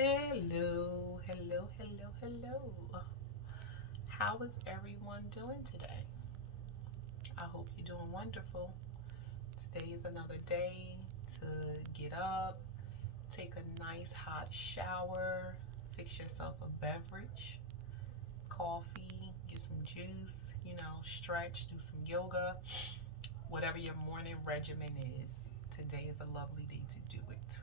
Hello, hello, hello, hello. How is everyone doing today? I hope you're doing wonderful. Today is another day to get up, take a nice hot shower, fix yourself a beverage, coffee, get some juice, stretch, do some yoga, whatever your morning regimen is. Today is a lovely day to do it.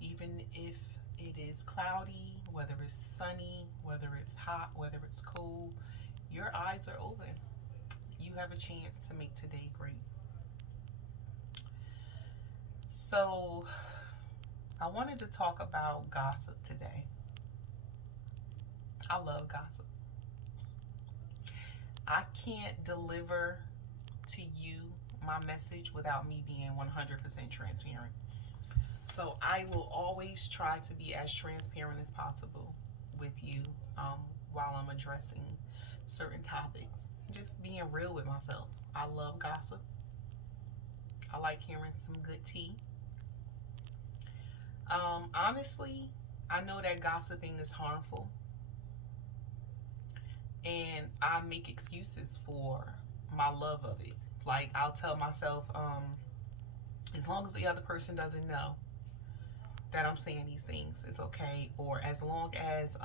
Even if it is cloudy, whether it's sunny, whether it's hot, whether it's cold, your eyes are open. You have a chance to make today great. So, I wanted to talk about gossip today. I love gossip. I can't deliver to you my message without me being 100% transparent. So, I will always try to be as transparent as possible with you um, while I'm addressing certain topics. Just being real with myself. I love gossip. I like hearing some good tea. Honestly, I know that gossiping is harmful, and I make excuses for my love of it. Like, I'll tell myself, as long as the other person doesn't know that I'm saying these things, it's okay. Or as long as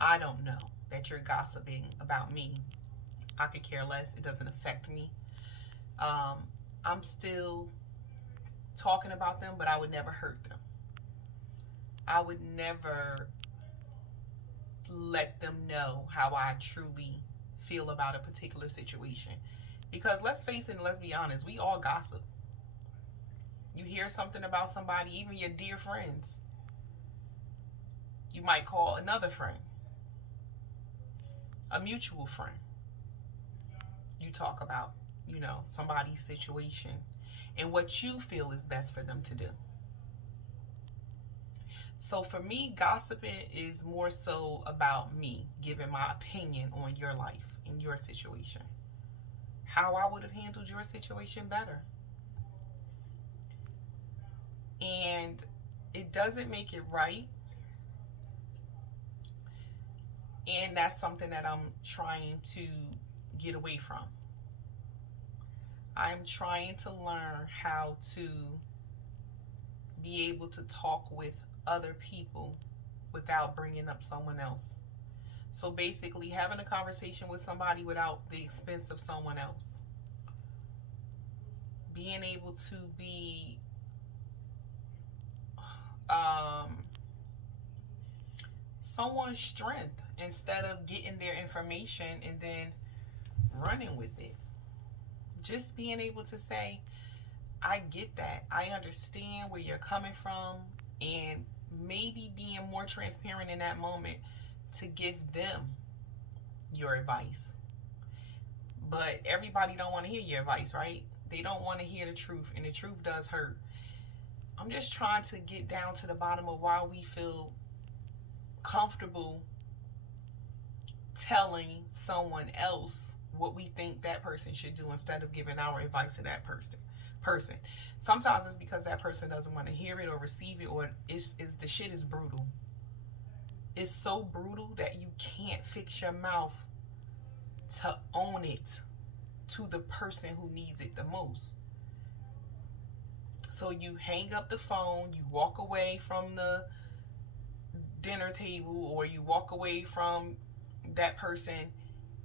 I don't know that you're gossiping about me, I could care less. It doesn't affect me. Um, I'm still talking about them, but I would never hurt them. I would never let them know how I truly feel about a particular situation. Because let's face it and let's be honest, we all gossip. You hear something about somebody, even your dear friends. You might call another friend, a mutual friend. You talk about, somebody's situation and what you feel is best for them to do. So for me, gossiping is more so about me giving my opinion on your life and your situation. How I would have handled your situation better. And it doesn't make it right. And that's something that I'm trying to get away from. I'm trying to learn how to be able to talk with other people without bringing up someone else. So basically, having a conversation with somebody without the expense of someone else. Being able to be um, someone's strength instead of getting their information and then running with it. Just being able to say, I get that. I understand where you're coming from, and maybe being more transparent in that moment to give them your advice. But everybody don't want to hear your advice, right? They don't want to hear the truth, and the truth does hurt. I'm just trying to get down to the bottom of why we feel comfortable telling someone else what we think that person should do instead of giving our advice to that person. Sometimes it's because that person doesn't want to hear it or receive it, or it's the shit is brutal. It's so brutal that you can't fix your mouth to own it to the person who needs it the most. So you hang up the phone, you walk away from the dinner table, or you walk away from that person,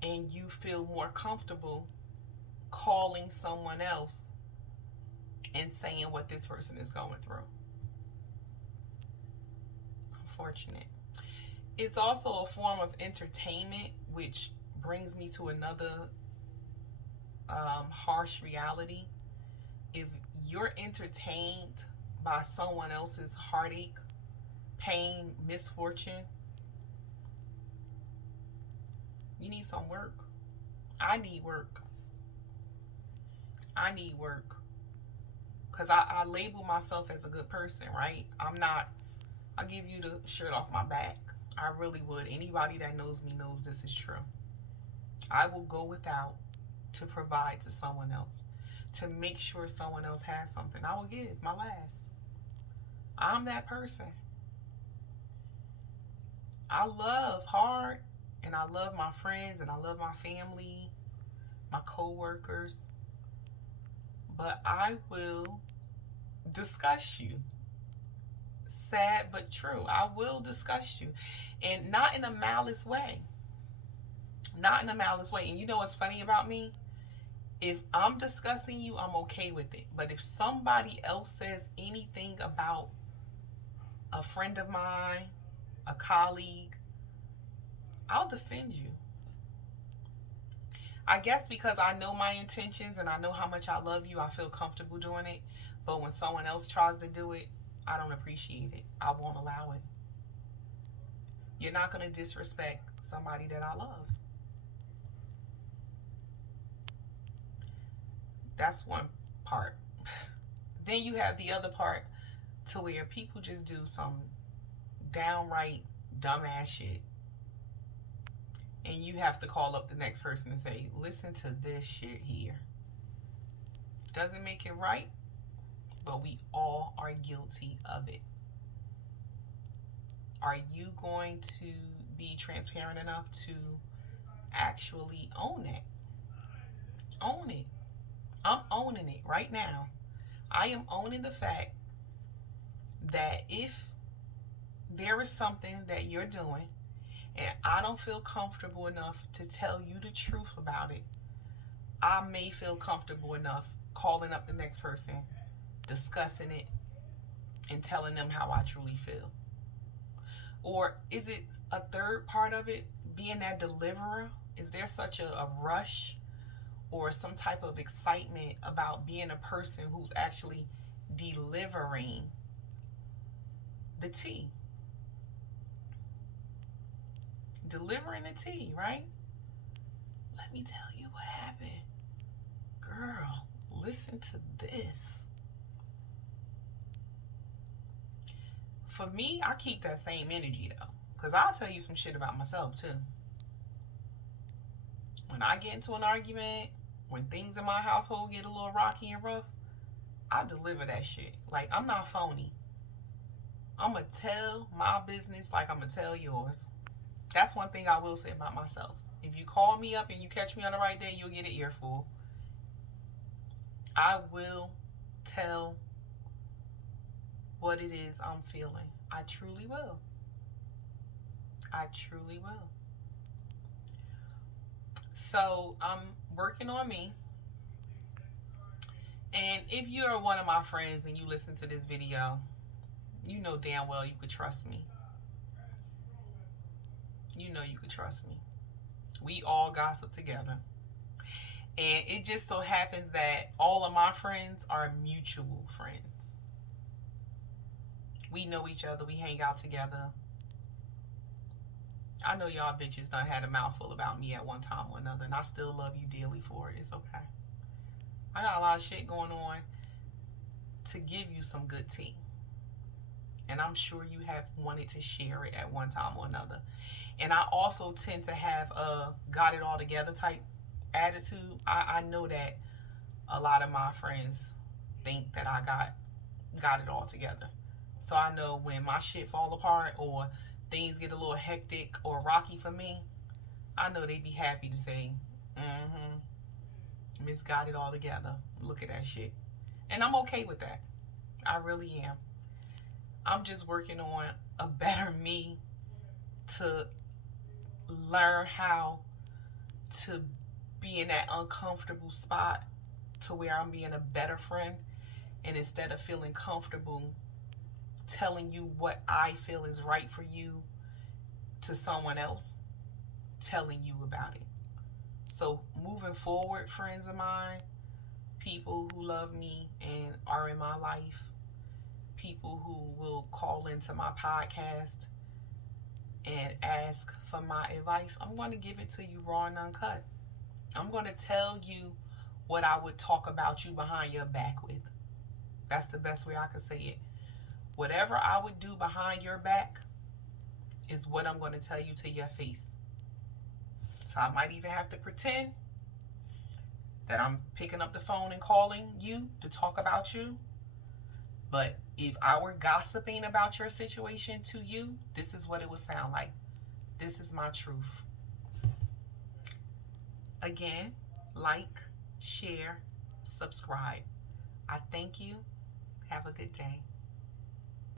and you feel more comfortable calling someone else and saying what this person is going through. Unfortunate. It's also a form of entertainment, which brings me to another harsh reality. If you're entertained by someone else's heartache, pain, misfortune, you need some work. I need work. I need work. Because I label myself as a good person, right? I'm not, I'll give you the shirt off my back. I really would. Anybody that knows me knows this is true. I will go without to provide to someone else, to make sure someone else has something. I will give my last. I'm that person. I love hard, and I love my friends, and I love my family, my coworkers, but I will discuss you. Sad but true. I will discuss you, and not in a malice way. Not in a malice way. And you know what's funny about me? If I'm discussing you, I'm okay with it. But if somebody else says anything about a friend of mine, a colleague, I'll defend you. I guess because I know my intentions and I know how much I love you, I feel comfortable doing it. But when someone else tries to do it, I don't appreciate it. I won't allow it. You're not going to disrespect somebody that I love. That's one part. Then you have the other part to where people just do some downright dumbass shit. And you have to call up the next person and say, listen to this shit here. Doesn't make it right, but we all are guilty of it. Are you going to be transparent enough to actually own it? Own it. I'm owning it right now. I am owning the fact that if there is something that you're doing and I don't feel comfortable enough to tell you the truth about it, I may feel comfortable enough calling up the next person, discussing it, and telling them how I truly feel. Or is it a third part of it, being that deliverer? Is there such a rush or some type of excitement about being a person who's actually delivering the tea? Delivering the tea, right? Let me tell you what happened. Girl, listen to this. For me, I keep that same energy though, because I'll tell you some shit about myself too. When I get into an argument, when things in my household get a little rocky and rough, I deliver that shit. Like, I'm not phony. I'm going to tell my business like I'm going to tell yours. That's one thing I will say about myself. If you call me up and you catch me on the right day, you'll get an earful. I will tell what it is I'm feeling. I truly will. I truly will. So I'm working on me. And if you're one of my friends and you listen to this video, you know damn well you could trust me. You know you could trust me. We all gossip together. And it just so happens that all of my friends are mutual friends. We know each other. We hang out together. I know y'all bitches done had a mouthful about me at one time or another, and I still love you dearly for it. It's okay. I got a lot of shit going on to give you some good tea. And I'm sure you have wanted to share it at one time or another. And I also tend to have a got it all together type attitude. I know that a lot of my friends think that I got it all together. So I know when my shit fall apart or things get a little hectic or rocky for me, I know they'd be happy to say, Miss got it all together. Look at that shit. And I'm okay with that. I really am. I'm just working on a better me to learn how to be in that uncomfortable spot to where I'm being a better friend. And instead of feeling comfortable telling you what I feel is right for you to someone else, telling you about it. So moving forward, friends of mine, people who love me and are in my life, people who will call into my podcast and ask for my advice, I'm going to give it to you raw and uncut. I'm going to tell you what I would talk about you behind your back with. That's the best way I could say it. Whatever I would do behind your back is what I'm going to tell you to your face. So I might even have to pretend that I'm picking up the phone and calling you to talk about you. But if I were gossiping about your situation to you, this is what it would sound like. This is my truth. Again, like, share, subscribe. I thank you. Have a good day.